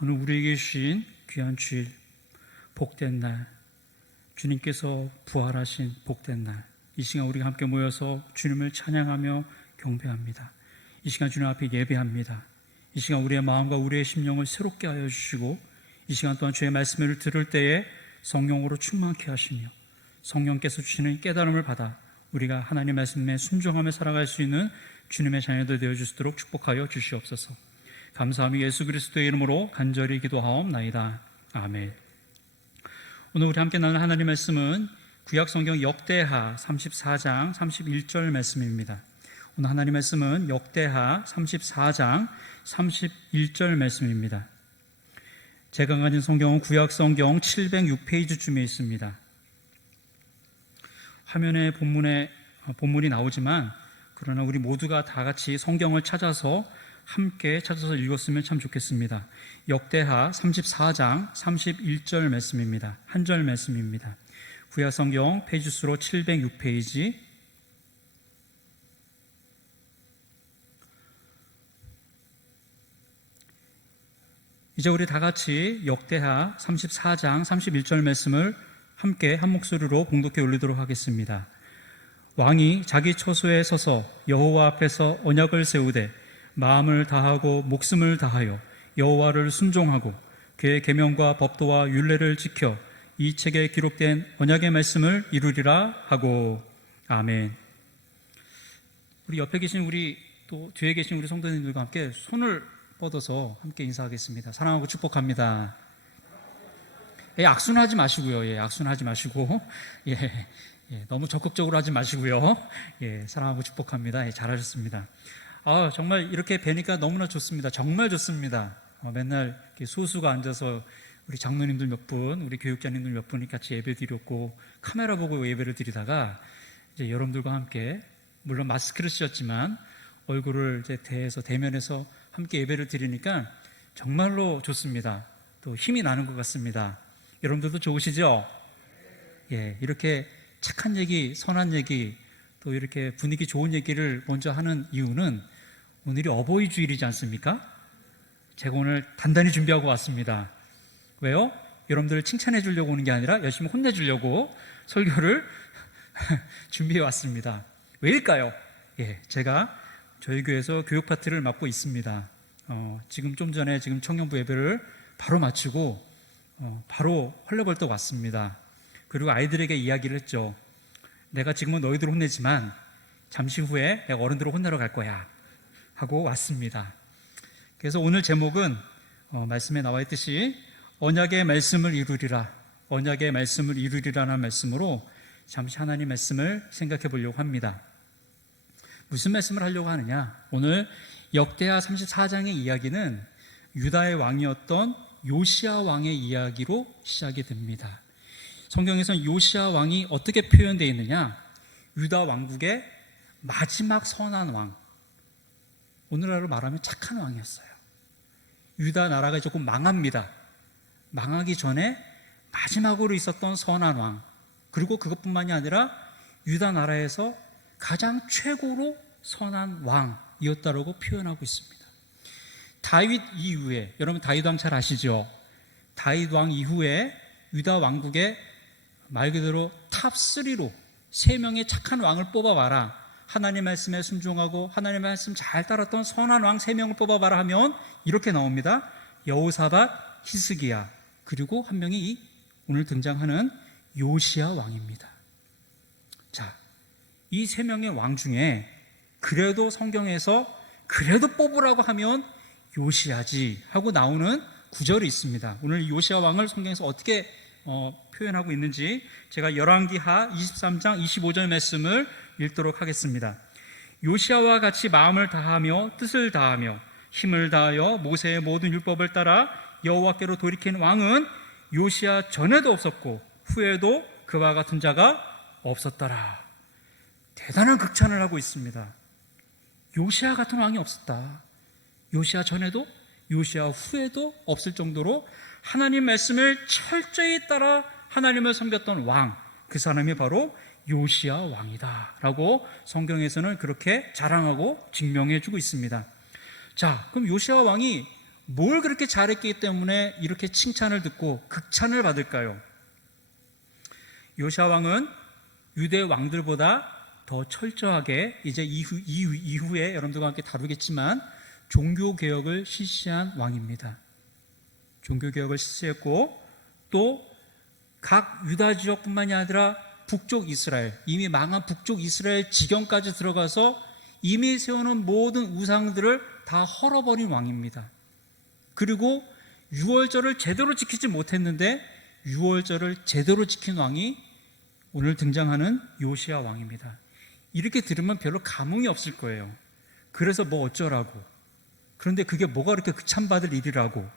오늘 우리에게 주신 귀한 주일, 복된 날, 주님께서 부활하신 복된 날, 이 시간 우리가 함께 모여서 주님을 찬양하며 경배합니다. 이 시간 주님 앞에 예배합니다. 이 시간 우리의 마음과 우리의 심령을 새롭게 하여 주시고, 이 시간 또한 주의 말씀을 들을 때에 성령으로 충만케 하시며 성령께서 주시는 깨달음을 받아 우리가 하나님 말씀에 순종하며 살아갈 수 있는 주님의 자녀들 되어 주시도록 축복하여 주시옵소서. 감사하며 예수 그리스도의 이름으로 간절히 기도하옵나이다. 아멘. 오늘 우리 함께 나눌 하나님 말씀은 구약 성경 역대하 34장 31절 말씀입니다. 오늘 하나님 말씀은 역대하 34장 31절 말씀입니다. 제가 가진 성경은 구약 성경 706페이지쯤에 있습니다. 화면에 본문이 나오지만, 그러나 우리 모두가 다 같이 성경을 함께 찾아서 읽었으면 참 좋겠습니다. 역대하 34장 31절 말씀입니다. 한 절 말씀입니다. 구약 성경 페이지 수로 706페이지. 이제 우리 다 같이 역대하 34장 31절 말씀을 함께 한 목소리로 봉독해 올리도록 하겠습니다. 왕이 자기 처소에 서서 여호와 앞에서 언약을 세우되 마음을 다하고 목숨을 다하여 여호와를 순종하고 그의 계명과 법도와 율례를 지켜 이 책에 기록된 언약의 말씀을 이루리라 하고. 아멘. 우리 옆에 계신 우리 또 뒤에 계신 우리 성도님들과 함께 손을 뻗어서 함께 인사하겠습니다. 사랑하고 축복합니다. 악순하지 마시고요. 악순하지 마시고, 너무 적극적으로 하지 마시고요. 사랑하고 축복합니다. 잘하셨습니다. 정말 이렇게 뵈니까 너무나 좋습니다. 정말 좋습니다. 맨날 소수가 앉아서 우리 장로님들 몇 분, 우리 교육자님들 몇 분이 같이 예배 드렸고, 카메라 보고 예배를 드리다가 이제 여러분들과 함께, 물론 마스크를 쓰셨지만 얼굴을 이제 대면해서 함께 예배를 드리니까 정말로 좋습니다. 또 힘이 나는 것 같습니다. 여러분들도 좋으시죠? 이렇게 착한 얘기, 선한 얘기, 또 이렇게 분위기 좋은 얘기를 먼저 하는 이유는 오늘이 어버이 주일이지 않습니까? 제가 오늘 단단히 준비하고 왔습니다. 왜요? 여러분들을 칭찬해 주려고 오는 게 아니라 열심히 혼내 주려고 설교를 준비해 왔습니다. 왜일까요? 제가 저희 교회에서 교육 파트를 맡고 있습니다. 지금 좀 전에 청년부 예배를 바로 마치고 바로 헐레벌떡 왔습니다. 그리고 아이들에게 이야기를 했죠. 내가 지금은 너희들을 혼내지만 잠시 후에 내가 어른들을 혼내러 갈 거야 하고 왔습니다. 그래서 오늘 제목은 말씀에 나와 있듯이 언약의 말씀을 이루리라, 언약의 말씀을 이루리라는 말씀으로 잠시 하나님 말씀을 생각해 보려고 합니다. 무슨 말씀을 하려고 하느냐? 오늘 역대하 34장의 이야기는 유다의 왕이었던 요시야 왕의 이야기로 시작이 됩니다. 성경에서는 요시야 왕이 어떻게 표현되어 있느냐? 유다 왕국의 마지막 선한 왕, 오늘날로 말하면 착한 왕이었어요. 유다 나라가 조금 망합니다. 망하기 전에 마지막으로 있었던 선한 왕, 그리고 그것뿐만이 아니라 유다 나라에서 가장 최고로 선한 왕이었다라고 표현하고 있습니다. 다윗 이후에, 여러분 다윗 왕 잘 아시죠? 다윗 왕 이후에 유다 왕국의 말 그대로 탑3로 3명의 착한 왕을 뽑아봐라, 하나님 말씀에 순종하고 하나님 말씀 잘 따랐던 선한 왕 3명을 뽑아봐라 하면 이렇게 나옵니다. 여호사밧, 히스기야, 그리고 한 명이 오늘 등장하는 요시야 왕입니다. 자, 이 3명의 왕 중에 그래도 성경에서 그래도 뽑으라고 하면 요시야지 하고 나오는 구절이 있습니다. 오늘 요시야 왕을 성경에서 어떻게 표현하고 있는지 제가 열왕기하 23장 25절 말씀을 읽도록 하겠습니다. 요시야와 같이 마음을 다하며 뜻을 다하며 힘을 다하여 모세의 모든 율법을 따라 여호와께로 돌이킨 왕은 요시야 전에도 없었고 후에도 그와 같은 자가 없었더라. 대단한 극찬을 하고 있습니다. 요시야 같은 왕이 없었다. 요시야 전에도 요시야 후에도 없을 정도로 하나님 말씀을 철저히 따라 하나님을 섬겼던 왕, 그 사람이 바로 요시야 왕이다 라고 성경에서는 그렇게 자랑하고 증명해 주고 있습니다. 자, 그럼 요시야 왕이 뭘 그렇게 잘했기 때문에 이렇게 칭찬을 듣고 극찬을 받을까요? 요시야 왕은 유대 왕들보다 더 철저하게 이제 이후에 여러분들과 함께 다루겠지만 종교개혁을 실시한 왕입니다. 종교개혁을 실시했고 또 각 유다 지역뿐만이 아니라 북쪽 이스라엘, 이미 망한 북쪽 이스라엘 지경까지 들어가서 이미 세워놓은 모든 우상들을 다 헐어버린 왕입니다. 그리고 유월절을 제대로 지키지 못했는데 유월절을 제대로 지킨 왕이 오늘 등장하는 요시야 왕입니다. 이렇게 들으면 별로 감흥이 없을 거예요. 그래서 뭐 어쩌라고, 그런데 그게 뭐가 그렇게 극찬받을 일이라고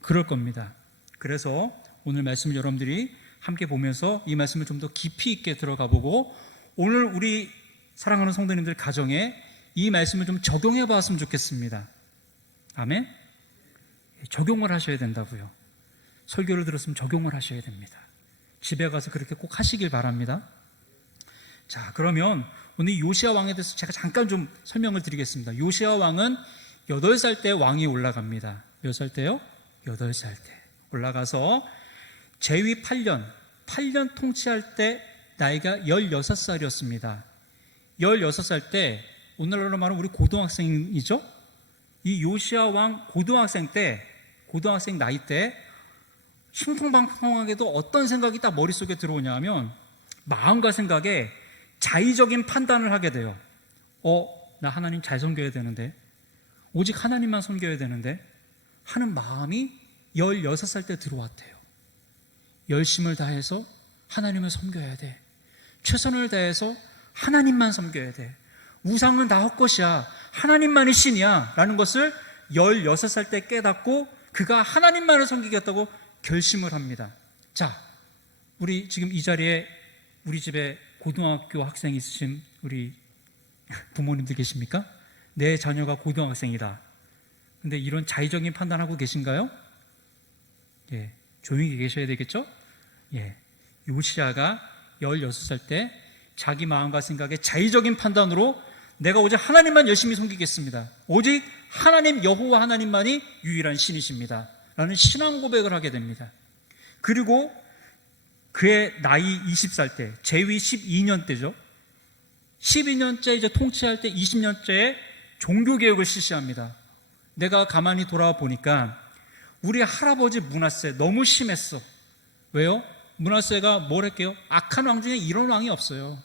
그럴 겁니다. 그래서 오늘 말씀 여러분들이 함께 보면서 이 말씀을 좀 더 깊이 있게 들어가 보고 오늘 우리 사랑하는 성도님들 가정에 이 말씀을 좀 적용해 봤으면 좋겠습니다. 아멘? 적용을 하셔야 된다고요. 설교를 들었으면 적용을 하셔야 됩니다. 집에 가서 그렇게 꼭 하시길 바랍니다. 자, 그러면 오늘 요시야 왕에 대해서 제가 잠깐 좀 설명을 드리겠습니다. 요시야 왕은 8살 때 왕이 올라갑니다. 몇 살 때요? 8살 때 올라가서 제위 8년 통치할 때 나이가 16살이었습니다. 16살 때 오늘날로 말하면 우리 고등학생이죠? 이 요시야 왕 고등학생 나이 때 신통방통하게도 어떤 생각이 딱 머릿속에 들어오냐 하면 마음과 생각에 자의적인 판단을 하게 돼요. 나 하나님 잘 섬겨야 되는데, 오직 하나님만 섬겨야 되는데 하는 마음이 16살 때 들어왔대요. 열심을 다해서 하나님을 섬겨야 돼. 최선을 다해서 하나님만 섬겨야 돼. 우상은 다 헛것이야. 하나님만이 신이야. 라는 것을 16살 때 깨닫고 그가 하나님만을 섬기겠다고 결심을 합니다. 자, 우리 지금 이 자리에 우리 집에 고등학교 학생이 있으신 우리 부모님들 계십니까? 내 자녀가 고등학생이다. 근데 이런 자의적인 판단하고 계신가요? 예, 조용히 계셔야 되겠죠? 예, 요시야가 16살 때 자기 마음과 생각에 자의적인 판단으로 내가 오직 하나님만 열심히 섬기겠습니다. 오직 하나님 여호와 하나님만이 유일한 신이십니다. 라는 신앙 고백을 하게 됩니다. 그리고 그의 나이 20살 때, 제위 12년 때죠. 12년째 이제 통치할 때 20년째에 종교개혁을 실시합니다. 내가 가만히 돌아와 보니까 우리 할아버지 므낫세 너무 심했어. 왜요? 므낫세가 뭘 했게요? 악한 왕 중에 이런 왕이 없어요.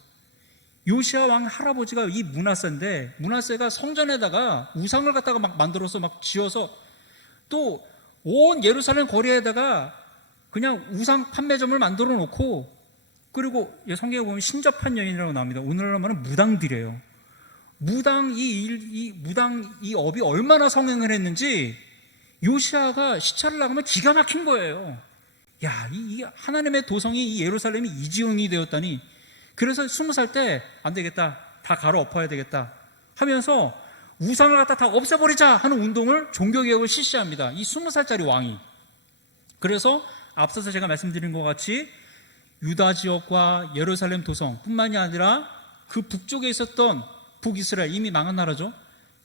요시야 왕 할아버지가 이 므낫세인데, 므낫세가 성전에다가 우상을 갖다가 막 만들어서 막 지어서 또 온 예루살렘 거리에다가 그냥 우상 판매점을 만들어 놓고, 그리고 성경에 보면 신접한 여인이라고 나옵니다. 오늘날로 말하면 무당들이에요. 무당 이 업이 얼마나 성행을 했는지 요시야가 시찰을 나가면 기가 막힌 거예요. 야, 이 하나님의 도성이 이 예루살렘이 이지용이 되었다니. 그래서 20살 때 안 되겠다, 다 가로 엎어야 되겠다 하면서 우상을 갖다 다 없애버리자 하는 운동을, 종교개혁을 실시합니다. 이 20살짜리 왕이. 그래서 앞서서 제가 말씀드린 것 같이 유다 지역과 예루살렘 도성 뿐만이 아니라 그 북쪽에 있었던 북이스라엘, 이미 망한 나라죠.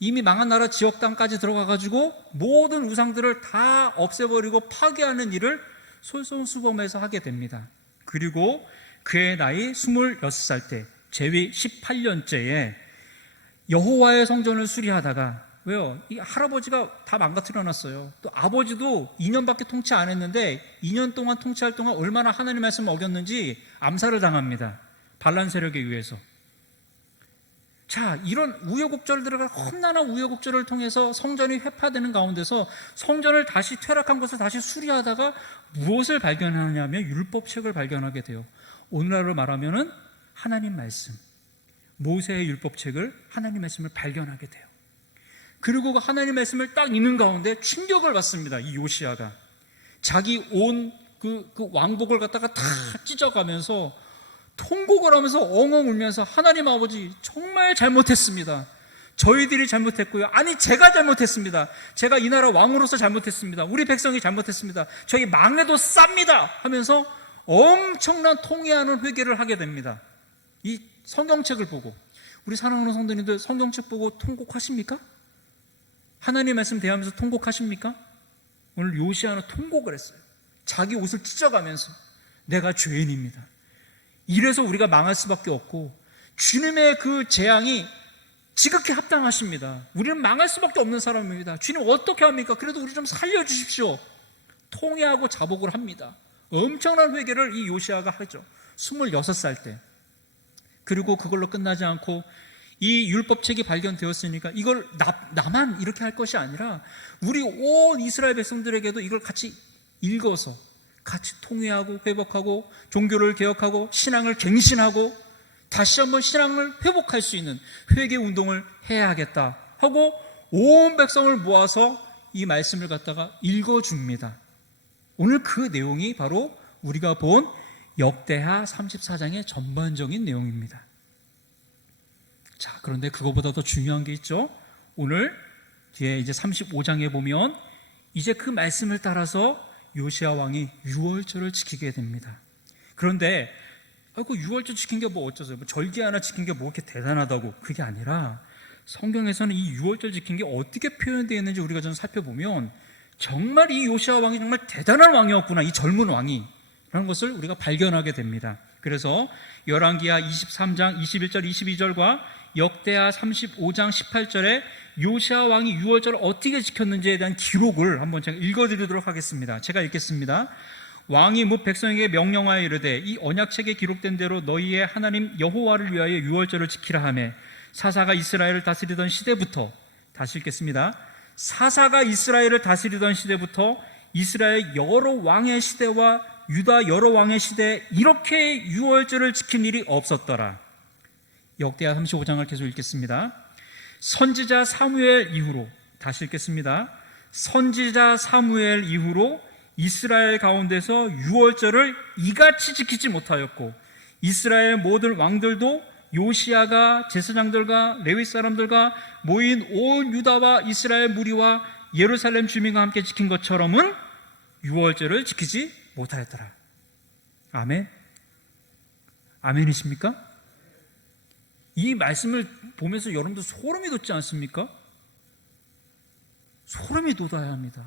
이미 망한 나라 지역 땅까지 들어가가지고 모든 우상들을 다 없애버리고 파괴하는 일을 솔선수범해서 하게 됩니다. 그리고 그의 나이 26살 때, 제위 18년째에 여호와의 성전을 수리하다가, 왜요? 이 할아버지가 다 망가뜨려놨어요. 또 아버지도 2년밖에 통치 안 했는데 2년 동안 통치할 동안 얼마나 하나님 말씀을 어겼는지 암살을 당합니다. 반란 세력에 의해서. 자, 이런 우여곡절들과 험난한 우여곡절을 통해서 성전이 회파되는 가운데서 성전을 다시, 퇴락한 것을 다시 수리하다가 무엇을 발견하냐면 율법책을 발견하게 돼요. 오늘날로 말하면은 하나님 말씀, 모세의 율법책을, 하나님 말씀을 발견하게 돼요. 그리고 그 하나님 말씀을 딱 읽는 가운데 충격을 받습니다. 이 요시야가 자기 온 그 왕복을 갖다가 다 찢어가면서 통곡을 하면서 엉엉 울면서, 하나님 아버지 정말 잘못했습니다. 저희들이 잘못했고요. 아니, 제가 잘못했습니다. 제가 이 나라 왕으로서 잘못했습니다. 우리 백성이 잘못했습니다. 저희 망해도 쌉니다 하면서 엄청난 통회하는 회개를 하게 됩니다. 이 성경책을 보고. 우리 사랑하는 성도님들, 성경책 보고 통곡하십니까? 하나님 말씀 대하면서 통곡하십니까? 오늘 요시야는 통곡을 했어요. 자기 옷을 찢어가면서 내가 죄인입니다. 이래서 우리가 망할 수밖에 없고 주님의 그 재앙이 지극히 합당하십니다. 우리는 망할 수밖에 없는 사람입니다. 주님 어떻게 합니까? 그래도 우리 좀 살려주십시오. 통회하고 자복을 합니다. 엄청난 회개를 이 요시야가 하죠. 26살 때. 그리고 그걸로 끝나지 않고 이 율법책이 발견되었으니까 이걸 나만 이렇게 할 것이 아니라 우리 온 이스라엘 백성들에게도 이걸 같이 읽어서 같이 통회하고 회복하고 종교를 개혁하고 신앙을 갱신하고 다시 한번 신앙을 회복할 수 있는 회개 운동을 해야겠다 하고 온 백성을 모아서 이 말씀을 갖다가 읽어줍니다. 오늘 그 내용이 바로 우리가 본 역대하 34장의 전반적인 내용입니다. 자, 그런데 그거보다 더 중요한 게 있죠. 오늘 뒤에 이제 35장에 보면 이제 그 말씀을 따라서 요시야 왕이 유월절을 지키게 됩니다. 그런데 그 유월절 지킨 게 뭐 어쩌세요? 뭐 절기 하나 지킨 게 뭐 이렇게 대단하다고, 그게 아니라 성경에서는 이 유월절 지킨 게 어떻게 표현되어 있는지 우리가 좀 살펴보면 정말 이 요시야 왕이 정말 대단한 왕이었구나, 이 젊은 왕이 라는 것을 우리가 발견하게 됩니다. 그래서 열왕기하 23장 21절 22절과 역대하 35장 18절에 요시야 왕이 유월절을 어떻게 지켰는지에 대한 기록을 한번 제가 읽어드리도록 하겠습니다. 제가 읽겠습니다. 왕이 뭇 백성에게 명령하여 이르되 이 언약책에 기록된 대로 너희의 하나님 여호와를 위하여 유월절을 지키라 하매 사사가 이스라엘을 다스리던 시대부터, 다시 읽겠습니다. 사사가 이스라엘을 다스리던 시대부터 이스라엘 여러 왕의 시대와 유다 여러 왕의 시대에 이렇게 유월절을 지킨 일이 없었더라. 역대하 35장을 계속 읽겠습니다. 선지자 사무엘 이후로, 다시 읽겠습니다. 선지자 사무엘 이후로 이스라엘 가운데서 유월절을 이같이 지키지 못하였고 이스라엘 모든 왕들도 요시야가 제사장들과 레위 사람들과 모인 온 유다와 이스라엘 무리와 예루살렘 주민과 함께 지킨 것처럼은 유월절을 지키지 못하였더라. 아멘. 아멘이십니까? 이 말씀을 보면서 여러분도 소름이 돋지 않습니까? 소름이 돋아야 합니다.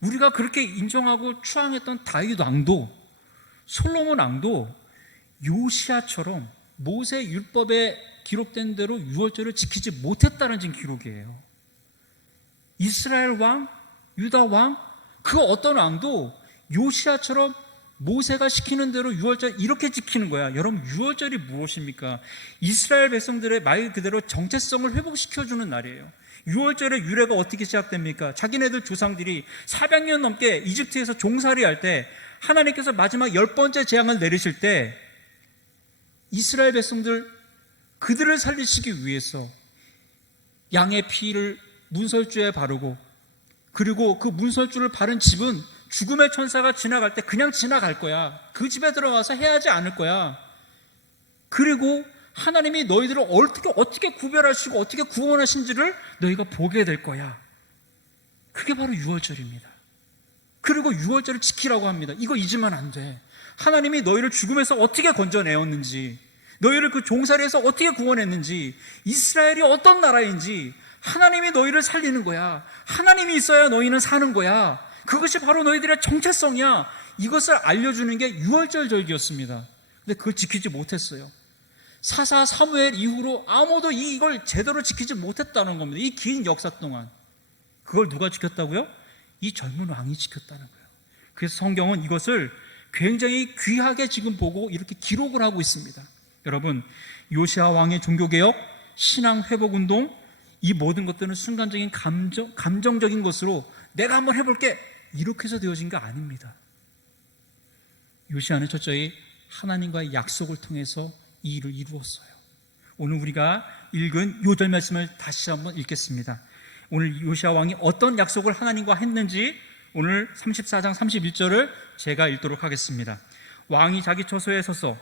우리가 그렇게 인정하고 추앙했던 다윗 왕도, 솔로몬 왕도 요시야처럼 모세 율법에 기록된 대로 유월절을 지키지 못했다는 지금 기록이에요. 이스라엘 왕, 유다 왕, 그 어떤 왕도 요시야처럼 모세가 시키는 대로 유월절 이렇게 지키는 거야. 여러분, 유월절이 무엇입니까? 이스라엘 백성들의 말 그대로 정체성을 회복시켜주는 날이에요. 유월절의 유래가 어떻게 시작됩니까? 자기네들 조상들이 400년 넘게 이집트에서 종살이 할 때 하나님께서 마지막 10번째 재앙을 내리실 때 이스라엘 백성들 그들을 살리시기 위해서 양의 피를 문설주에 바르고, 그리고 그 문설주를 바른 집은 죽음의 천사가 지나갈 때 그냥 지나갈 거야. 그 집에 들어가서 해하지 않을 거야. 그리고 하나님이 너희들을 어떻게 구별하시고 어떻게 구원하신지를 너희가 보게 될 거야. 그게 바로 유월절입니다. 그리고 유월절을 지키라고 합니다. 이거 잊으면 안 돼. 하나님이 너희를 죽음에서 어떻게 건져내었는지, 너희를 그 종살이에서 어떻게 구원했는지, 이스라엘이 어떤 나라인지, 하나님이 너희를 살리는 거야. 하나님이 있어야 너희는 사는 거야. 그것이 바로 너희들의 정체성이야. 이것을 알려주는 게 유월절 절기였습니다. 근데 그걸 지키지 못했어요. 사사 사무엘 이후로 아무도 이걸 제대로 지키지 못했다는 겁니다. 이 긴 역사 동안. 그걸 누가 지켰다고요? 이 젊은 왕이 지켰다는 거예요. 그래서 성경은 이것을 굉장히 귀하게 지금 보고 이렇게 기록을 하고 있습니다. 여러분, 요시야 왕의 종교개혁, 신앙회복운동, 이 모든 것들은 순간적인 감정적인 것으로 내가 한번 해볼게, 이렇게 해서 되어진 게 아닙니다. 요시야는 철저히 하나님과의 약속을 통해서 이 일을 이루었어요. 오늘 우리가 읽은 요절 말씀을 다시 한번 읽겠습니다. 오늘 요시야 왕이 어떤 약속을 하나님과 했는지 오늘 34장 31절을 제가 읽도록 하겠습니다. 왕이 자기 처소에 서서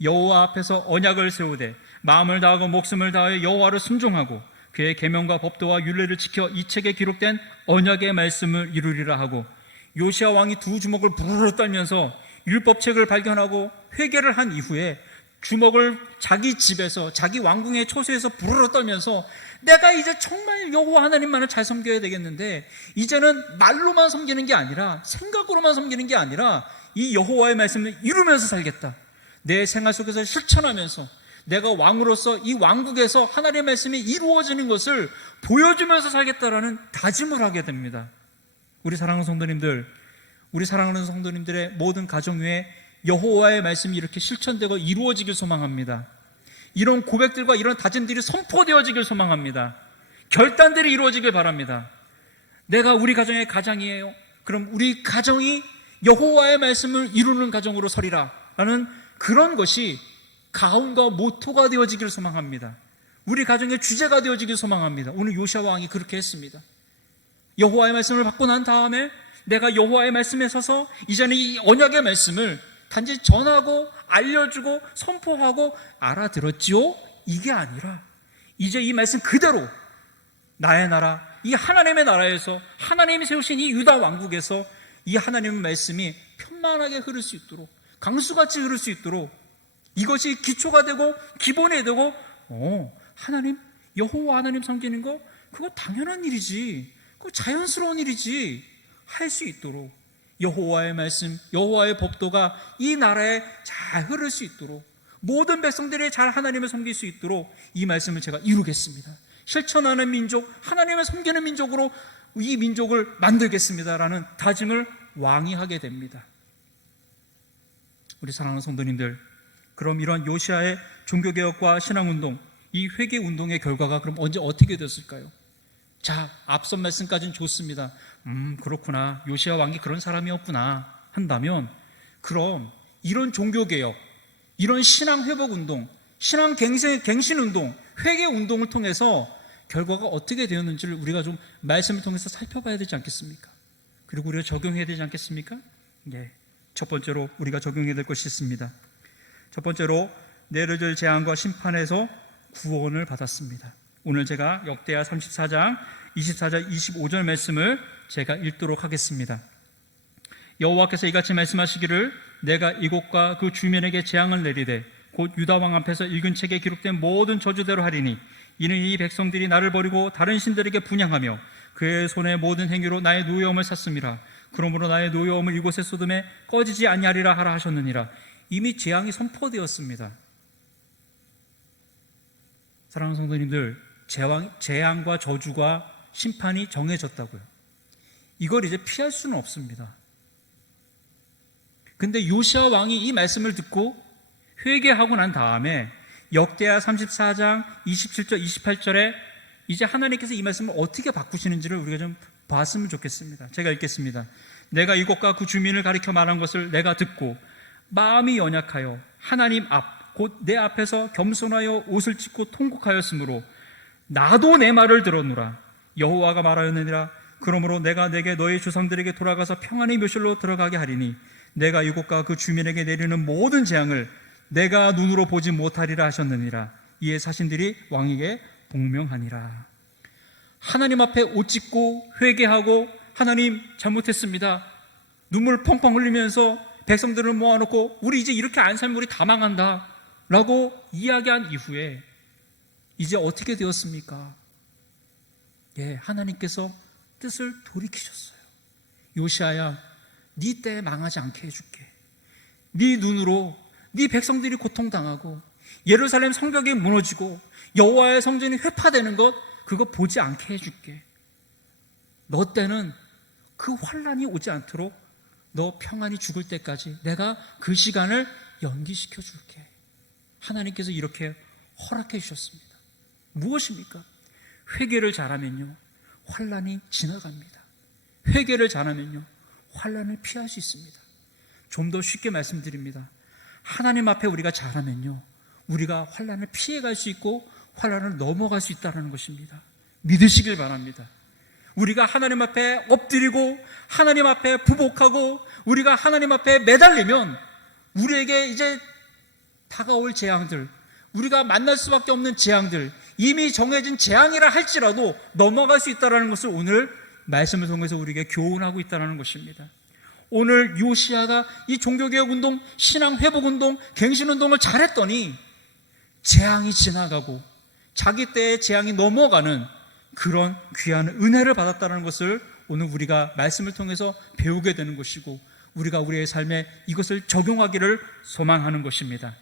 여호와 앞에서 언약을 세우되 마음을 다하고 목숨을 다하여 여호와를 순종하고 그의 계명과 법도와 율례를 지켜 이 책에 기록된 언약의 말씀을 이루리라 하고, 요시야 왕이 두 주먹을 부르르 떨면서 율법책을 발견하고 회개를 한 이후에 주먹을 자기 집에서, 자기 왕궁의 초소에서 부르르 떨면서 내가 이제 정말 여호와 하나님만을 잘 섬겨야 되겠는데, 이제는 말로만 섬기는 게 아니라, 생각으로만 섬기는 게 아니라 이 여호와의 말씀을 이루면서 살겠다. 내 생활 속에서 실천하면서 내가 왕으로서 이 왕국에서 하나님의 말씀이 이루어지는 것을 보여주면서 살겠다라는 다짐을 하게 됩니다. 우리 사랑하는 성도님들, 우리 사랑하는 성도님들의 모든 가정 위에 여호와의 말씀이 이렇게 실천되고 이루어지길 소망합니다. 이런 고백들과 이런 다짐들이 선포되어지길 소망합니다. 결단들이 이루어지길 바랍니다. 내가 우리 가정의 가장이에요. 그럼 우리 가정이 여호와의 말씀을 이루는 가정으로 서리라 라는 그런 것이 가훈과 모토가 되어지길 소망합니다. 우리 가정의 주제가 되어지길 소망합니다. 오늘 요시아 왕이 그렇게 했습니다. 여호와의 말씀을 받고 난 다음에 내가 여호와의 말씀에 서서 이제는 이 언약의 말씀을 단지 전하고 알려주고 선포하고 알아들었지요? 이게 아니라 이제 이 말씀 그대로 나의 나라, 이 하나님의 나라에서 하나님이 세우신 이 유다 왕국에서 이 하나님의 말씀이 편만하게 흐를 수 있도록, 강수같이 흐를 수 있도록, 이것이 기초가 되고 기본이 되고 하나님, 여호와 하나님 섬기는 거 그거 당연한 일이지, 그거 자연스러운 일이지 할 수 있도록 여호와의 말씀, 여호와의 법도가 이 나라에 잘 흐를 수 있도록, 모든 백성들이 잘 하나님을 섬길 수 있도록 이 말씀을 제가 이루겠습니다. 실천하는 민족, 하나님을 섬기는 민족으로 이 민족을 만들겠습니다라는 다짐을 왕이 하게 됩니다. 우리 사랑하는 성도님들, 그럼 이런 요시아의 종교개혁과 신앙운동, 이 회개운동의 결과가 그럼 언제 어떻게 됐을까요? 자, 앞선 말씀까지는 좋습니다. 그렇구나, 요시아 왕이 그런 사람이었구나 한다면, 그럼 이런 종교개혁, 이런 신앙회복운동, 신앙갱신운동, 회개운동을 통해서 결과가 어떻게 되었는지를 우리가 좀 말씀을 통해서 살펴봐야 되지 않겠습니까? 그리고 우리가 적용해야 되지 않겠습니까? 네, 첫 번째로 우리가 적용해야 될 것이 있습니다. 첫 번째로 내려질 재앙과 심판에서 구원을 받았습니다. 오늘 제가 역대하 34장 24절 25절 말씀을 제가 읽도록 하겠습니다. 여호와께서 이같이 말씀하시기를 내가 이곳과 그 주민에게 재앙을 내리되 곧 유다 왕 앞에서 읽은 책에 기록된 모든 저주대로 하리니 이는 이 백성들이 나를 버리고 다른 신들에게 분향하며 그의 손의 모든 행위로 나의 노여움을 샀음이라. 그러므로 나의 노여움을 이곳에 쏟음에 꺼지지 아니하리라 하라 하셨느니라. 이미 재앙이 선포되었습니다. 사랑하는 성도님들, 재앙과 저주가 심판이 정해졌다고요. 이걸 이제 피할 수는 없습니다. 근데 요시아 왕이 이 말씀을 듣고 회개하고 난 다음에 역대하 34장 27절 28절에 이제 하나님께서 이 말씀을 어떻게 바꾸시는지를 우리가 좀 봤으면 좋겠습니다. 제가 읽겠습니다. 내가 이곳과 그 주민을 가리켜 말한 것을 내가 듣고 마음이 연약하여 하나님 앞 곧 내 앞에서 겸손하여 옷을 찢고 통곡하였으므로 나도 내 말을 들었노라. 여호와가 말하였느니라. 그러므로 내가 내게 너희 조상들에게 돌아가서 평안의 묘실로 들어가게 하리니 내가 이곳과 그 주민에게 내리는 모든 재앙을 내가 눈으로 보지 못하리라 하셨느니라. 이에 사신들이 왕에게 복명하니라. 하나님 앞에 옷 찢고 회개하고 하나님 잘못했습니다, 눈물 펑펑 흘리면서 백성들을 모아놓고 우리 이제 이렇게 안 살면 우리 다 망한다 라고 이야기한 이후에 이제 어떻게 되었습니까? 예, 하나님께서 뜻을 돌이키셨어요. 요시아야, 네 때 망하지 않게 해줄게. 네 눈으로 네 백성들이 고통당하고 예루살렘 성벽이 무너지고 여호와의 성전이 회파되는 것 그거 보지 않게 해줄게. 너 때는 그 환난이 오지 않도록 너 평안히 죽을 때까지 내가 그 시간을 연기시켜 줄게. 하나님께서 이렇게 허락해 주셨습니다. 무엇입니까? 회개를 잘하면요 환난이 지나갑니다. 회개를 잘하면요 환난을 피할 수 있습니다. 좀 더 쉽게 말씀드립니다. 하나님 앞에 우리가 잘하면요 우리가 환난을 피해갈 수 있고 환난을 넘어갈 수 있다는 것입니다. 믿으시길 바랍니다. 우리가 하나님 앞에 엎드리고 하나님 앞에 부복하고 우리가 하나님 앞에 매달리면 우리에게 이제 다가올 재앙들, 우리가 만날 수밖에 없는 재앙들, 이미 정해진 재앙이라 할지라도 넘어갈 수 있다는 것을 오늘 말씀을 통해서 우리에게 교훈하고 있다는 것입니다. 오늘 요시아가 이 종교개혁운동, 신앙회복운동, 갱신운동을 잘했더니 재앙이 지나가고 자기 때의 재앙이 넘어가는 그런 귀한 은혜를 받았다는 것을 오늘 우리가 말씀을 통해서 배우게 되는 것이고, 우리가 우리의 삶에 이것을 적용하기를 소망하는 것입니다.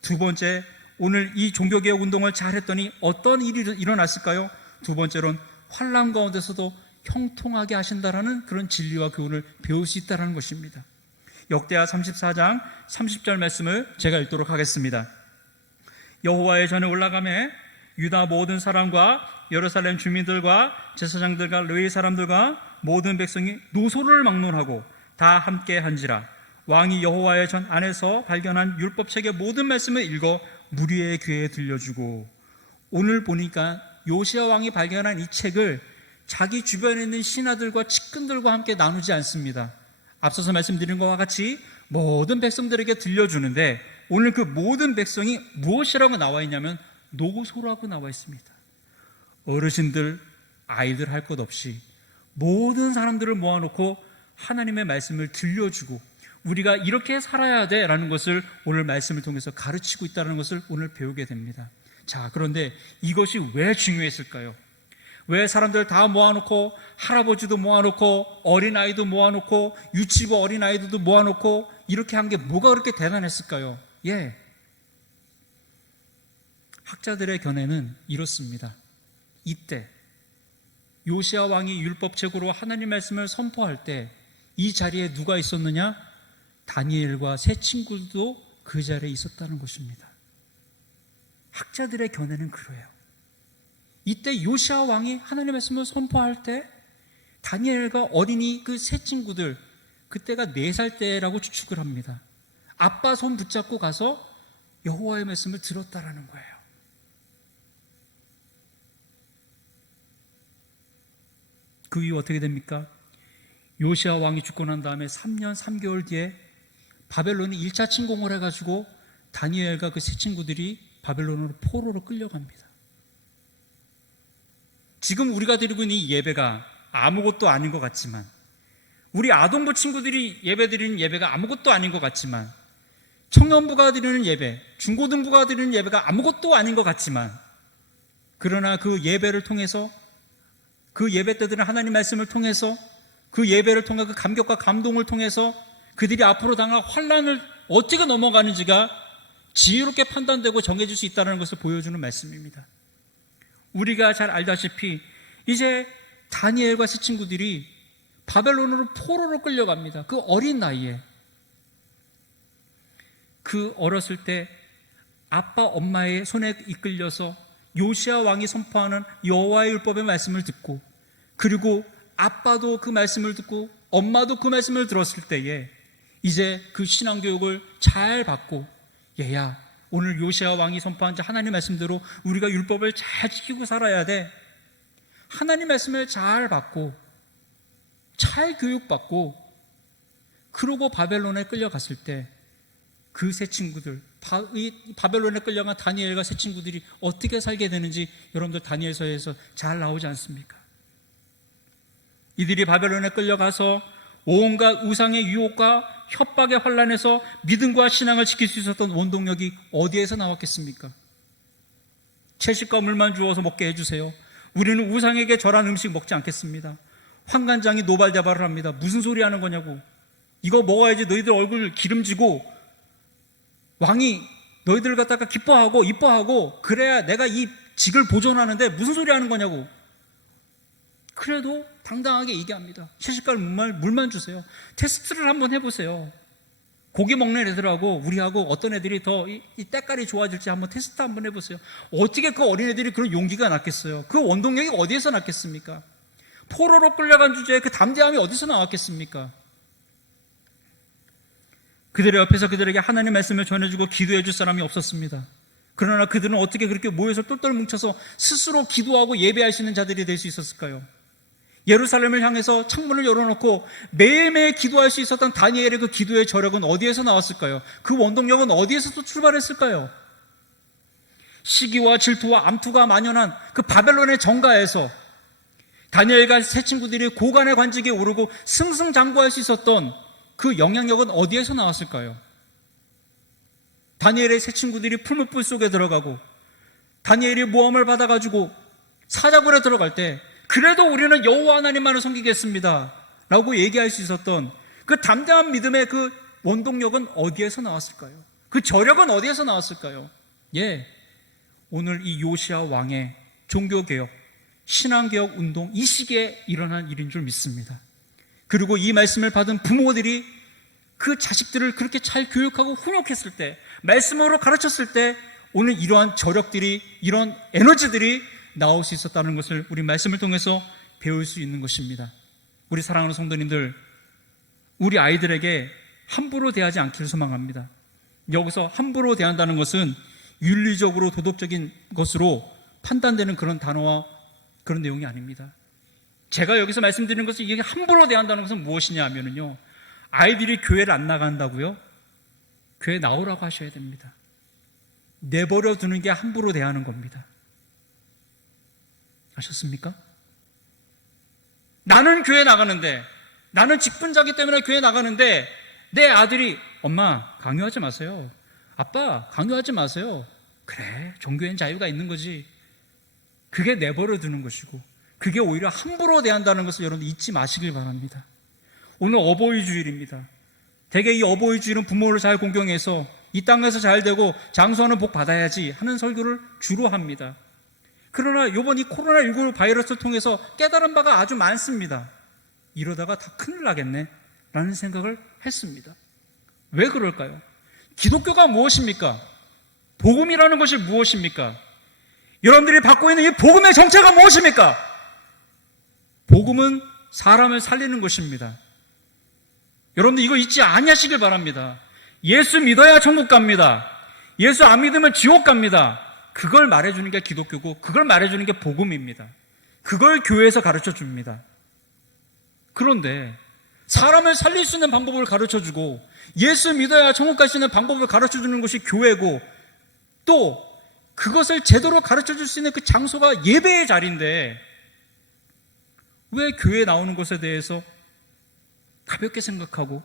두 번째, 오늘 이 종교개혁 운동을 잘했더니 어떤 일이 일어났을까요? 두 번째로는 환난 가운데서도 형통하게 하신다라는 그런 진리와 교훈을 배울 수 있다는 것입니다. 역대하 34장 30절 말씀을 제가 읽도록 하겠습니다. 여호와의 전에 올라가매 유다 모든 사람과 예루살렘 주민들과 제사장들과 레위 사람들과 모든 백성이 노소를 막론하고 다 함께 한지라. 왕이 여호와의 전 안에서 발견한 율법책의 모든 말씀을 읽어 무리의 귀에 들려주고, 오늘 보니까 요시야 왕이 발견한 이 책을 자기 주변에 있는 신하들과 측근들과 함께 나누지 않습니다. 앞서서 말씀드린 것과 같이 모든 백성들에게 들려주는데, 오늘 그 모든 백성이 무엇이라고 나와 있냐면 노소라고 나와 있습니다. 어르신들, 아이들 할 것 없이 모든 사람들을 모아놓고 하나님의 말씀을 들려주고, 우리가 이렇게 살아야 돼라는 것을 오늘 말씀을 통해서 가르치고 있다는 것을 오늘 배우게 됩니다. 자, 그런데 이것이 왜 중요했을까요? 왜 사람들 다 모아놓고, 할아버지도 모아놓고, 어린아이도 모아놓고, 유치부 어린아이들도 모아놓고 이렇게 한 게 뭐가 그렇게 대단했을까요? 학자들의 견해는 이렇습니다. 이때 요시야 왕이 율법책으로 하나님 말씀을 선포할 때 이 자리에 누가 있었느냐? 다니엘과 세 친구도 그 자리에 있었다는 것입니다. 학자들의 견해는 그래요. 이때 요시야 왕이 하나님의 말씀을 선포할 때 다니엘과 어린이 그 세 친구들, 그때가 4살 때라고 추측을 합니다. 아빠 손 붙잡고 가서 여호와의 말씀을 들었다라는 거예요. 그 이후 어떻게 됩니까? 요시야 왕이 죽고 난 다음에 3년 3개월 뒤에 바벨론이 1차 침공을 해가지고 다니엘과 그 세 친구들이 바벨론으로 포로로 끌려갑니다. 지금 우리가 드리고 있는 이 예배가 아무것도 아닌 것 같지만, 우리 아동부 친구들이 예배 드리는 예배가 아무것도 아닌 것 같지만, 청년부가 드리는 예배, 중고등부가 드리는 예배가 아무것도 아닌 것 같지만, 그러나 그 예배를 통해서, 그 예배 때들은 하나님 말씀을 통해서, 그 예배를 통해 그 감격과 감동을 통해서 그들이 앞으로 당할 환난을 어떻게 넘어가는지가 지혜롭게 판단되고 정해질 수 있다는 것을 보여주는 말씀입니다. 우리가 잘 알다시피 이제 다니엘과 세 친구들이 바벨론으로 포로로 끌려갑니다. 그 어린 나이에. 그 어렸을 때 아빠 엄마의 손에 이끌려서 요시야 왕이 선포하는 여호와의 율법의 말씀을 듣고, 그리고 아빠도 그 말씀을 듣고 엄마도 그 말씀을 들었을 때에 이제 그 신앙교육을 잘 받고, 얘야, 오늘 요시야 왕이 선포한 하나님 말씀대로 우리가 율법을 잘 지키고 살아야 돼. 하나님 말씀을 잘 받고 잘 교육받고, 그러고 바벨론에 끌려갔을 때 그 세 친구들, 바벨론에 끌려간 다니엘과 세 친구들이 어떻게 살게 되는지 여러분들 다니엘서에서 잘 나오지 않습니까? 이들이 바벨론에 끌려가서 온갖 우상의 유혹과 협박의 환란에서 믿음과 신앙을 지킬 수 있었던 원동력이 어디에서 나왔겠습니까? 채식과 물만 주어서 먹게 해주세요. 우리는 우상에게 절한 음식 먹지 않겠습니다. 환관장이 노발대발을 합니다. 무슨 소리 하는 거냐고. 이거 먹어야지 너희들 얼굴 기름지고 왕이 너희들 갖다가 기뻐하고 이뻐하고 그래야 내가 이 직을 보존하는데 무슨 소리 하는 거냐고. 그래도 당당하게 얘기합니다. 채식과 물만 주세요. 테스트를 한번 해보세요. 고기 먹는 애들하고 우리하고 어떤 애들이 더 이 때깔이 좋아질지 한번 테스트 한번 해보세요. 어떻게 그 어린애들이 그런 용기가 났겠어요? 그 원동력이 어디에서 났겠습니까? 포로로 끌려간 주제에 그 담대함이 어디서 나왔겠습니까? 그들의 옆에서 그들에게 하나님 말씀을 전해주고 기도해 줄 사람이 없었습니다. 그러나 그들은 어떻게 그렇게 모여서 똘똘 뭉쳐서 스스로 기도하고 예배할 수 있는 자들이 될 수 있었을까요? 예루살렘을 향해서 창문을 열어놓고 매일매일 기도할 수 있었던 다니엘의 그 기도의 저력은 어디에서 나왔을까요? 그 원동력은 어디에서 또 출발했을까요? 시기와 질투와 암투가 만연한 그 바벨론의 정가에서 다니엘과 세 친구들이 고관의 관직에 오르고 승승장구할 수 있었던 그 영향력은 어디에서 나왔을까요? 다니엘의 세 친구들이 풀무불 속에 들어가고 다니엘이 모함을 받아가지고 사자굴에 들어갈 때 그래도 우리는 여호와 하나님만을 섬기겠습니다 라고 얘기할 수 있었던 그 담대한 믿음의 그 원동력은 어디에서 나왔을까요? 그 저력은 어디에서 나왔을까요? 오늘 이 요시야 왕의 종교개혁, 신앙개혁 운동, 이 시기에 일어난 일인 줄 믿습니다. 그리고 이 말씀을 받은 부모들이 그 자식들을 그렇게 잘 교육하고 훈육했을 때, 말씀으로 가르쳤을 때 오늘 이러한 저력들이, 이런 에너지들이 나올 수 있었다는 것을 우리 말씀을 통해서 배울 수 있는 것입니다. 우리 사랑하는 성도님들, 우리 아이들에게 함부로 대하지 않기를 소망합니다. 여기서 함부로 대한다는 것은 윤리적으로 도덕적인 것으로 판단되는 그런 단어와 그런 내용이 아닙니다. 제가 여기서 말씀드리는 것은 이게 함부로 대한다는 것은 무엇이냐 하면요, 아이들이 교회를 안 나간다고요? 교회 나오라고 하셔야 됩니다. 내버려 두는 게 함부로 대하는 겁니다. 아셨습니까? 나는 교회 나가는데, 나는 직분자기 때문에 교회 나가는데 내 아들이 엄마 강요하지 마세요, 아빠 강요하지 마세요. 그래, 종교엔 자유가 있는 거지. 그게 내버려 두는 것이고, 그게 오히려 함부로 대한다는 것을 여러분 잊지 마시길 바랍니다. 오늘 어버이 주일입니다. 대개 이 어버이 주일은 부모를 잘 공경해서 이 땅에서 잘 되고 장수하는 복 받아야지 하는 설교를 주로 합니다. 그러나 이번 이 코로나19 바이러스를 통해서 깨달은 바가 아주 많습니다. 이러다가 다 큰일 나겠네 라는 생각을 했습니다. 왜 그럴까요? 기독교가 무엇입니까? 복음이라는 것이 무엇입니까? 여러분들이 받고 있는 이 복음의 정체가 무엇입니까? 복음은 사람을 살리는 것입니다. 여러분들 이거 잊지 아니하시길 바랍니다. 예수 믿어야 천국 갑니다. 예수 안 믿으면 지옥 갑니다. 그걸 말해주는 게 기독교고, 그걸 말해주는 게 복음입니다. 그걸 교회에서 가르쳐 줍니다. 그런데 사람을 살릴 수 있는 방법을 가르쳐주고 예수 믿어야 천국 갈 수 있는 방법을 가르쳐주는 것이 교회고, 또 그것을 제대로 가르쳐줄 수 있는 그 장소가 예배의 자리인데 왜 교회에 나오는 것에 대해서 가볍게 생각하고,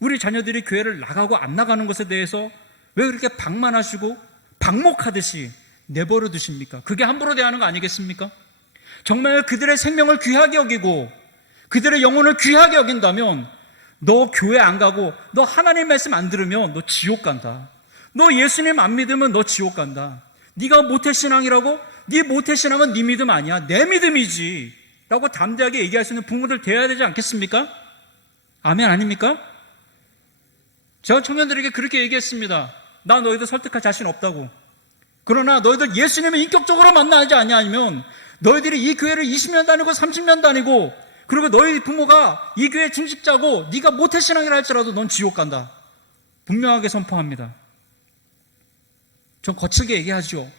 우리 자녀들이 교회를 나가고 안 나가는 것에 대해서 왜 그렇게 방만하시고 방목하듯이 내버려 두십니까? 그게 함부로 대하는 거 아니겠습니까? 정말 그들의 생명을 귀하게 여기고 그들의 영혼을 귀하게 여긴다면 너 교회 안 가고 너 하나님 말씀 안 들으면 너 지옥 간다. 너 예수님 안 믿으면 너 지옥 간다. 네가 모태신앙이라고? 네 모태신앙은 네 믿음 아니야, 내 믿음이지 라고 담대하게 얘기할 수 있는 부모들 되어야 되지 않겠습니까? 아멘 아닙니까? 제가 청년들에게 그렇게 얘기했습니다. 나 너희들 설득할 자신 없다고. 그러나 너희들 예수님을 인격적으로 만나지 않냐면 너희들이 이 교회를 20년 다니고 30년 다니고, 그리고 너희 부모가 이 교회 중직자고 네가 모태신앙이라 할지라도 넌 지옥 간다. 분명하게 선포합니다. 좀 거칠게 얘기하죠.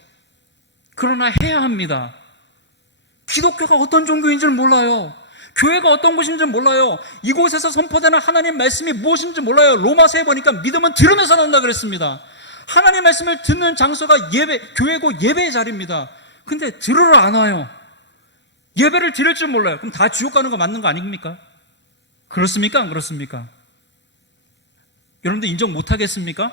그러나 해야 합니다. 기독교가 어떤 종교인지를 몰라요. 교회가 어떤 곳인지 몰라요. 이곳에서 선포되는 하나님 말씀이 무엇인지 몰라요. 로마서에 보니까 믿음은 들으면서 난다 그랬습니다. 하나님 말씀을 듣는 장소가 교회고 예배의 자리입니다. 근데 들으러 안 와요. 예배를 드릴 줄 몰라요. 그럼 다 지옥 가는 거 맞는 거 아닙니까? 그렇습니까? 안 그렇습니까? 여러분들 인정 못 하겠습니까?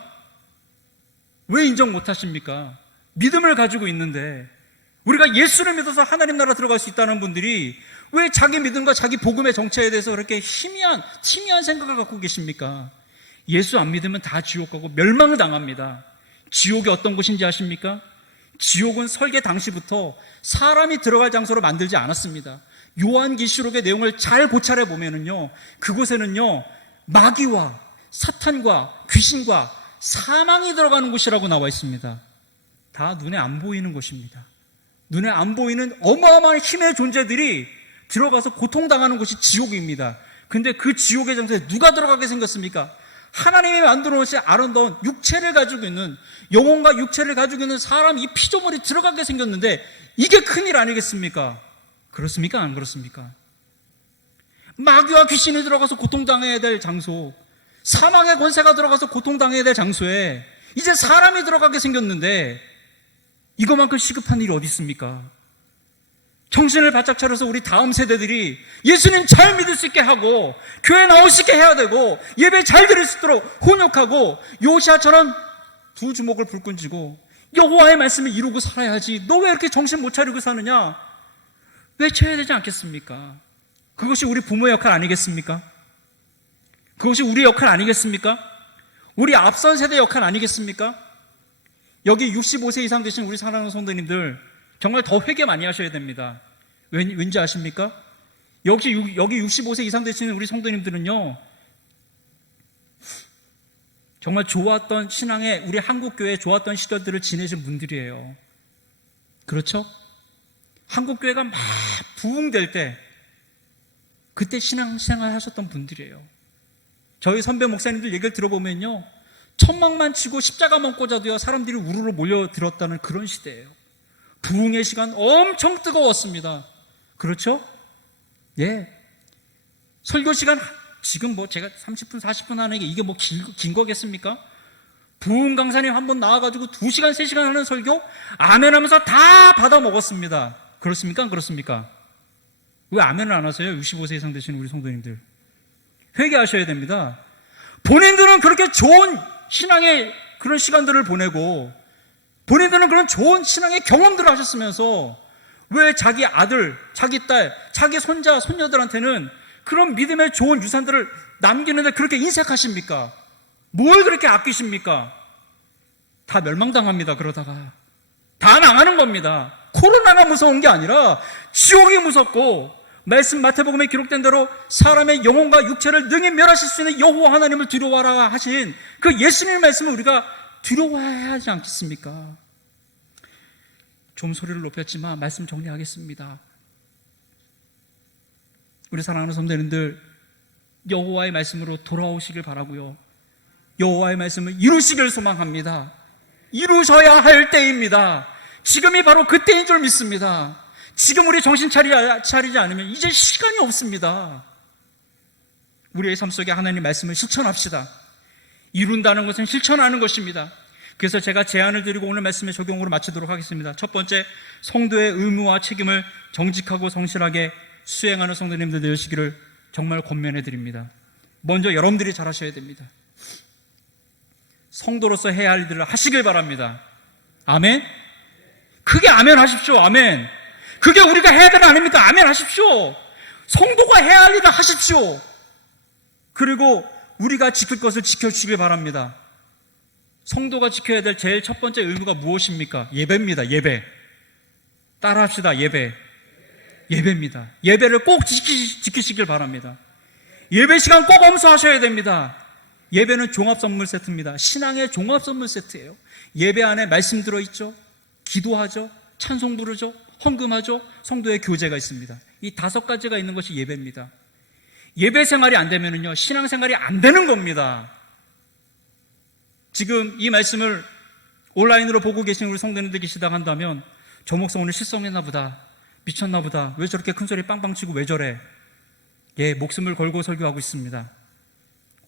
왜 인정 못 하십니까? 믿음을 가지고 있는데, 우리가 예수를 믿어서 하나님 나라 들어갈 수 있다는 분들이 왜 자기 믿음과 자기 복음의 정체에 대해서 그렇게 희미한 생각을 갖고 계십니까? 예수 안 믿으면 다 지옥 가고 멸망을 당합니다. 지옥이 어떤 곳인지 아십니까? 지옥은 설계 당시부터 사람이 들어갈 장소로 만들지 않았습니다. 요한계시록의 내용을 잘 고찰해 보면은요, 그곳에는요 마귀와 사탄과 귀신과 사망이 들어가는 곳이라고 나와 있습니다. 다 눈에 안 보이는 곳입니다. 눈에 안 보이는 어마어마한 힘의 존재들이 들어가서 고통당하는 곳이 지옥입니다. 근데 그 지옥의 장소에 누가 들어가게 생겼습니까? 하나님이 만들어 놓으신 아름다운 육체를 가지고 있는, 영혼과 육체를 가지고 있는 사람, 이 피조물이 들어가게 생겼는데 이게 큰일 아니겠습니까? 그렇습니까? 안 그렇습니까? 마귀와 귀신이 들어가서 고통당해야 될 장소, 사망의 권세가 들어가서 고통당해야 될 장소에 이제 사람이 들어가게 생겼는데 이거만큼 시급한 일이 어디 있습니까? 정신을 바짝 차려서 우리 다음 세대들이 예수님 잘 믿을 수 있게 하고 교회 나올 수 있게 해야 되고 예배 잘 드릴 수 있도록 훈육하고, 요시아처럼 두 주먹을 불끈 쥐고 여호와의 말씀을 이루고 살아야지. 너 왜 이렇게 정신 못 차리고 사느냐? 외쳐야 되지 않겠습니까? 그것이 우리 부모의 역할 아니겠습니까? 그것이 우리 역할 아니겠습니까? 우리 앞선 세대 역할 아니겠습니까? 여기 65세 이상 되신 우리 사랑하는 성도님들 정말 더 회개 많이 하셔야 됩니다. 왠지 아십니까? 여기 65세 이상 되시는 우리 성도님들은요, 정말 좋았던 신앙에, 우리 한국교회 좋았던 시절들을 지내신 분들이에요. 그렇죠? 한국교회가 막 부흥될 때 그때 신앙생활 하셨던 분들이에요. 저희 선배 목사님들 얘기를 들어보면요, 천막만 치고 십자가만 꽂아도요 사람들이 우르르 몰려들었다는 그런 시대예요. 부흥의 시간 엄청 뜨거웠습니다. 그렇죠? 예. 설교 시간 지금 뭐 제가 30분 40분 하는 게 이게 뭐 긴 거겠습니까? 부흥 강사님 한 번 나와가지고 2시간 3시간 하는 설교 아멘 하면서 다 받아 먹었습니다. 그렇습니까? 안 그렇습니까? 왜 아멘을 안 하세요? 65세 이상 되시는 우리 성도님들 회개하셔야 됩니다. 본인들은 그렇게 좋은 신앙의 그런 시간들을 보내고 본인들은 그런 좋은 신앙의 경험들을 하셨으면서 왜 자기 아들, 자기 딸, 자기 손자, 손녀들한테는 그런 믿음의 좋은 유산들을 남기는데 그렇게 인색하십니까? 뭘 그렇게 아끼십니까? 다 멸망당합니다. 그러다가 다 망하는 겁니다. 코로나가 무서운 게 아니라 지옥이 무섭고, 말씀 마태복음에 기록된 대로 사람의 영혼과 육체를 능히 멸하실 수 있는 여호와 하나님을 두려워하라 하신 그 예수님의 말씀을 우리가 두려워해야 하지 않겠습니까? 좀 소리를 높였지만 말씀 정리하겠습니다. 우리 사랑하는 성도님들, 여호와의 말씀으로 돌아오시길 바라고요, 여호와의 말씀을 이루시길 소망합니다. 이루셔야 할 때입니다. 지금이 바로 그때인 줄 믿습니다. 지금 우리 정신 차리지 않으면 이제 시간이 없습니다. 우리의 삶 속에 하나님 말씀을 실천합시다. 이룬다는 것은 실천하는 것입니다. 그래서 제가 제안을 드리고 오늘 말씀의 적용으로 마치도록 하겠습니다. 첫 번째, 성도의 의무와 책임을 정직하고 성실하게 수행하는 성도님들 되시기를 정말 권면해 드립니다. 먼저 여러분들이 잘하셔야 됩니다. 성도로서 해야 할 일들을 하시길 바랍니다. 아멘? 크게 아멘 하십시오. 아멘. 그게 우리가 해야 되는 거 아닙니까? 아멘 하십시오. 성도가 해야 할 일을 하십시오. 그리고 우리가 지킬 것을 지켜주시길 바랍니다. 성도가 지켜야 될 제일 첫 번째 의무가 무엇입니까? 예배입니다. 예배. 따라합시다. 예배입니다. 예배를 꼭 지키시길 바랍니다. 예배 시간 꼭 엄수하셔야 됩니다. 예배는 종합선물 세트입니다. 신앙의 종합선물 세트예요. 예배 안에 말씀 들어있죠, 기도하죠, 찬송 부르죠, 헌금하죠, 성도의 교제가 있습니다. 이 5가지가 있는 것이 예배입니다. 예배 생활이 안 되면은요, 신앙 생활이 안 되는 겁니다. 지금 이 말씀을 온라인으로 보고 계신 우리 성도님들 계시다 한다면, 저 목사 오늘 실성했나 보다, 미쳤나 보다, 왜 저렇게 큰 소리 빵빵 치고 왜 저래? 예, 목숨을 걸고 설교하고 있습니다.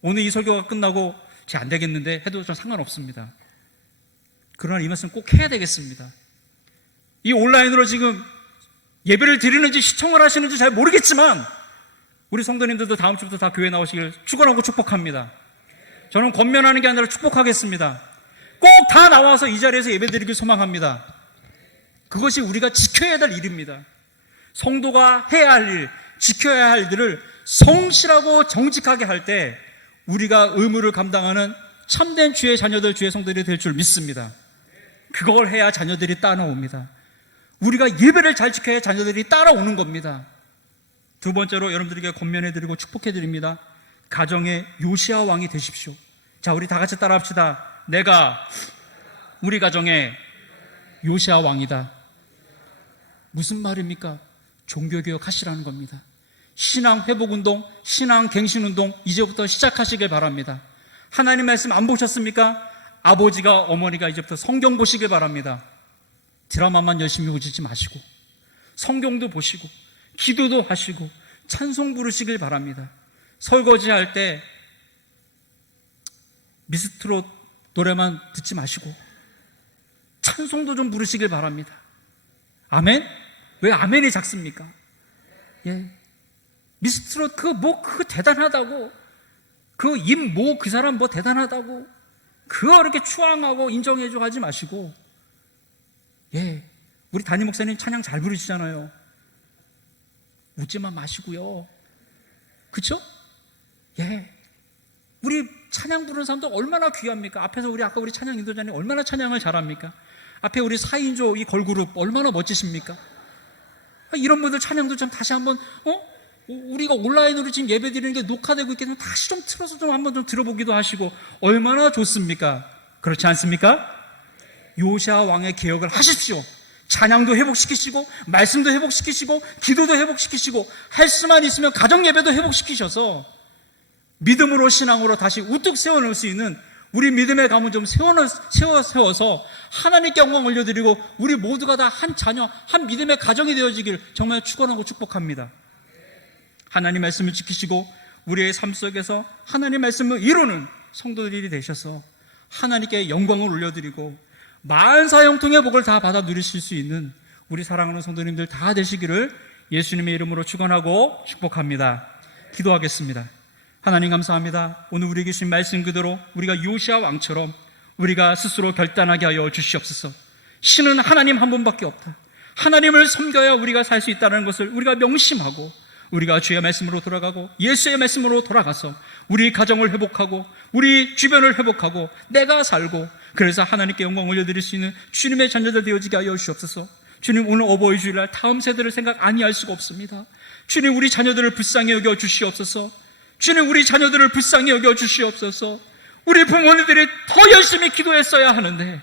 오늘 이 설교가 끝나고 제 안 되겠는데 해도 전 상관없습니다. 그러나 이 말씀 꼭 해야 되겠습니다. 이 온라인으로 지금 예배를 드리는지 시청을 하시는지 잘 모르겠지만 우리 성도님들도 다음 주부터 다 교회 나오시길 축원하고 축복합니다. 저는 권면하는 게 아니라 축복하겠습니다. 꼭 다 나와서 이 자리에서 예배 드리길 소망합니다. 그것이 우리가 지켜야 될 일입니다. 성도가 해야 할 일, 지켜야 할 일들을 성실하고 정직하게 할 때 우리가 의무를 감당하는 참된 주의 자녀들, 주의 성도들이 될 줄 믿습니다. 그걸 해야 자녀들이 따라옵니다. 우리가 예배를 잘 지켜야 자녀들이 따라오는 겁니다. 두 번째로 여러분들에게 권면해드리고 축복해드립니다. 가정의 요시아 왕이 되십시오. 자, 우리 다 같이 따라합시다. 내가 우리 가정의 요시아 왕이다. 무슨 말입니까? 종교개혁 하시라는 겁니다. 신앙 회복운동, 신앙 갱신운동 이제부터 시작하시길 바랍니다. 하나님 말씀 안 보셨습니까? 아버지가 어머니가 이제부터 성경 보시길 바랍니다. 드라마만 열심히 보시지 마시고 성경도 보시고 기도도 하시고 찬송 부르시길 바랍니다. 설거지할 때 미스트롯 노래만 듣지 마시고 찬송도 좀 부르시길 바랍니다. 아멘? 왜 아멘이 작습니까? 예. 미스트롯 그거 대단하다고, 그 그 사람 뭐 대단하다고 그거 이렇게 추앙하고 인정해줘 하지 마시고 예, 우리 담임 목사님 찬양 잘 부르시잖아요. 웃지만 마시고요. 그쵸? 예, 우리 찬양 부르는 사람도 얼마나 귀합니까? 앞에서 아까 우리 찬양 인도자님 얼마나 찬양을 잘합니까? 앞에 우리 4인조 이 걸그룹 얼마나 멋지십니까? 이런 분들 찬양도 좀 다시 한번 우리가 온라인으로 지금 예배 드리는 게 녹화되고 있기 때문에 다시 좀 틀어서 좀 한번 좀 들어보기도 하시고 얼마나 좋습니까? 그렇지 않습니까? 요시아 왕의 개혁을 하십시오. 찬양도 회복시키시고 말씀도 회복시키시고 기도도 회복시키시고 할 수만 있으면 가정 예배도 회복시키셔서 믿음으로 신앙으로 다시 우뚝 세워놓을 수 있는 우리 믿음의 가문 좀 세워서 하나님께 영광 올려드리고 우리 모두가 다 한 자녀, 한 믿음의 가정이 되어지길 정말 축원하고 축복합니다. 하나님 말씀을 지키시고 우리의 삶 속에서 하나님 말씀을 이루는 성도들이 되셔서 하나님께 영광을 올려드리고 만사형통의 복을 다 받아 누리실 수 있는 우리 사랑하는 성도님들 다 되시기를 예수님의 이름으로 축원하고 축복합니다. 기도하겠습니다. 하나님 감사합니다. 오늘 우리에게 주신 말씀 그대로 우리가 요시아 왕처럼 우리가 스스로 결단하게 하여 주시옵소서. 신은 하나님 한 분밖에 없다. 하나님을 섬겨야 우리가 살 수 있다는 것을 우리가 명심하고 우리가 주의 말씀으로 돌아가고 예수의 말씀으로 돌아가서 우리 가정을 회복하고 우리 주변을 회복하고 내가 살고 그래서 하나님께 영광 올려드릴 수 있는 주님의 자녀들 되어지게 하여 주옵소서. 주님, 오늘 어버이 주일날 다음 세대를 생각 아니할 수가 없습니다. 주님, 우리 자녀들을 불쌍히 여겨 주시옵소서. 주님, 우리 자녀들을 불쌍히 여겨 주시옵소서. 우리 부모님들이 더 열심히 기도했어야 하는데,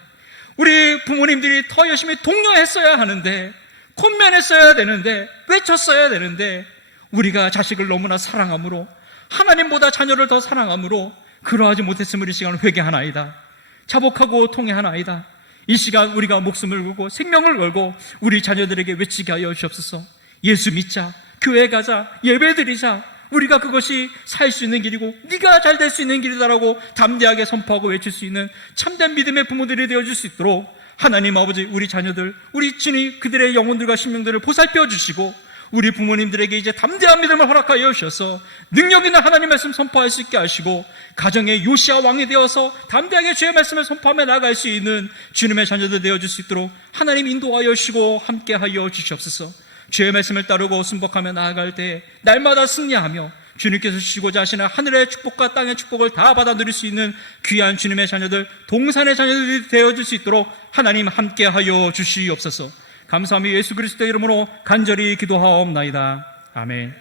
우리 부모님들이 더 열심히 독려했어야 하는데, 권면했어야 되는데, 외쳤어야 되는데, 우리가 자식을 너무나 사랑함으로 하나님보다 자녀를 더 사랑함으로 그러하지 못했음을 이 시간 회개하나이다. 자복하고 통회하나이다. 이 시간 우리가 목숨을 걸고 생명을 걸고 우리 자녀들에게 외치게 하여 주옵소서. 예수 믿자, 교회 가자, 예배 드리자. 우리가 그것이 살 수 있는 길이고 네가 잘 될 수 있는 길이다라고 담대하게 선포하고 외칠 수 있는 참된 믿음의 부모들이 되어줄 수 있도록 하나님 아버지, 우리 자녀들, 우리 주님 그들의 영혼들과 심령들을 보살펴 주시고 우리 부모님들에게 이제 담대한 믿음을 허락하여 주셔서 능력 있는 하나님 말씀 선포할 수 있게 하시고 가정의 요시아 왕이 되어서 담대하게 주의 말씀을 선포하며 나아갈 수 있는 주님의 자녀들 되어줄 수 있도록 하나님 인도하여 주시고 함께하여 주시옵소서. 주의 말씀을 따르고 순복하며 나아갈 때 날마다 승리하며 주님께서 주시고자 하시는 하늘의 축복과 땅의 축복을 다 받아 누릴 수 있는 귀한 주님의 자녀들, 동산의 자녀들이 되어줄 수 있도록 하나님 함께하여 주시옵소서. 감사하며 예수 그리스도의 이름으로 간절히 기도하옵나이다. 아멘.